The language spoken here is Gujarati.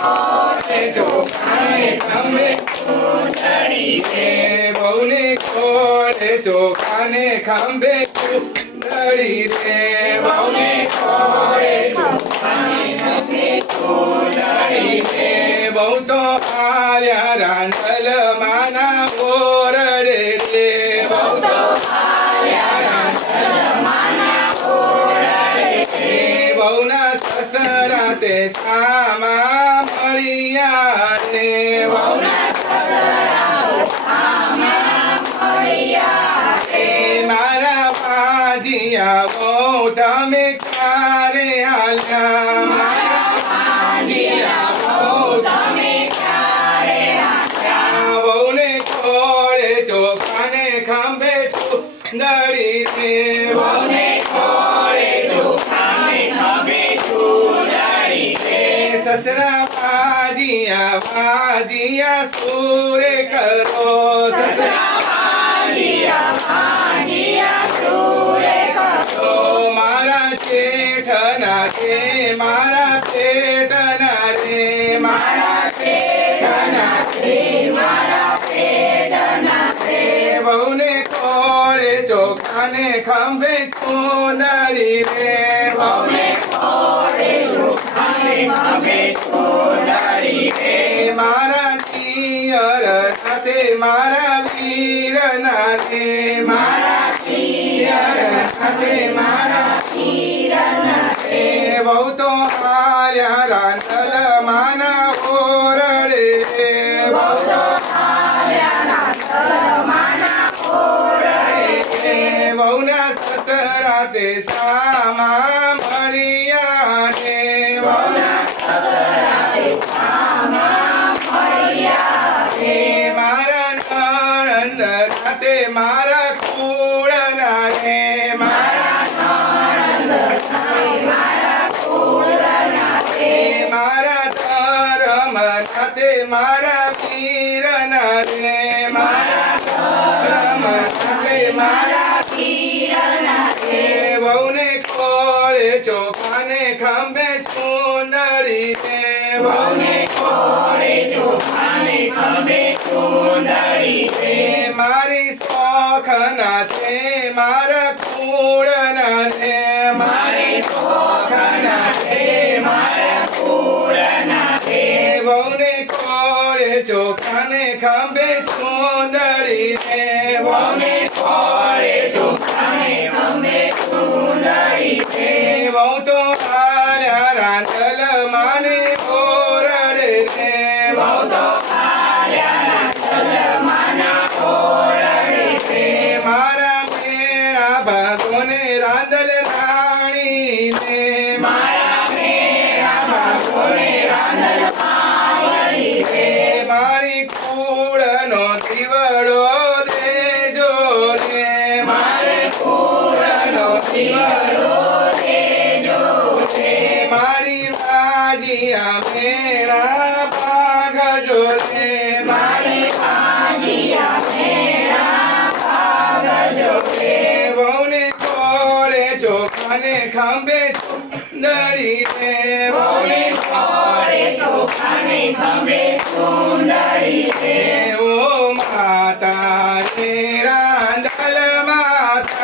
ખોળે ચોખાને ખંભે ચૂંદડી રે એ બહુને ખોળે ચોખાને ખંભે ચૂંદડી રે બહુને ખોળે ચોખાની રે બહુ તો આલ્યા રાંધલ માના ઓરડે રે બહુ તો એ બહુના સસરા તે સામા મળ્યા રે બહુના એ મારા પાજીયા હાલ્યા મારા પાજીયા બહુ તમે ક્યારે હાલ્યા બહુને ખોળે ખોળે ચોખાને ખભે ચૂંદડી રે સસરા बाजिया बाजिया सूर करो ससरा। बाजिया बाजिया मारा चेठना के मारा पेटना रे मारा पेटना रे मारा पेटना रे। बहुने कोड़े चोखाने મારા વીરના રે મારા પિયર સાથે મારા એ બહુ તો આલ્યા રાંધલ માના ઓરડે રે બહુ તો એ બહુના સસરા તે સામા મારા વીરના રે મારા ધર્મ સાથે મારા એ બહુને ખોળે ચોખાને ખંભે ચૂંદડી રે બહુને ખોડે ચોખાને ખભે ચૂંદડી રે એ મારી શોખના છે મારા કુળના રે ચોખાને ખાંભે ચૂંદડી રે બહુને ખોડે ચોખાને ખાંભે ચૂંદડી રે એ તો આલ્યા રાંધલ માને ઓરડે. રે બહુ તો એ મારા મેળા ભાગોને રાંધલ રાણી ને ખંભે ચૂંદડી રે. બહુને ખોડે ચોખાને ખભે ચૂંદડી રે.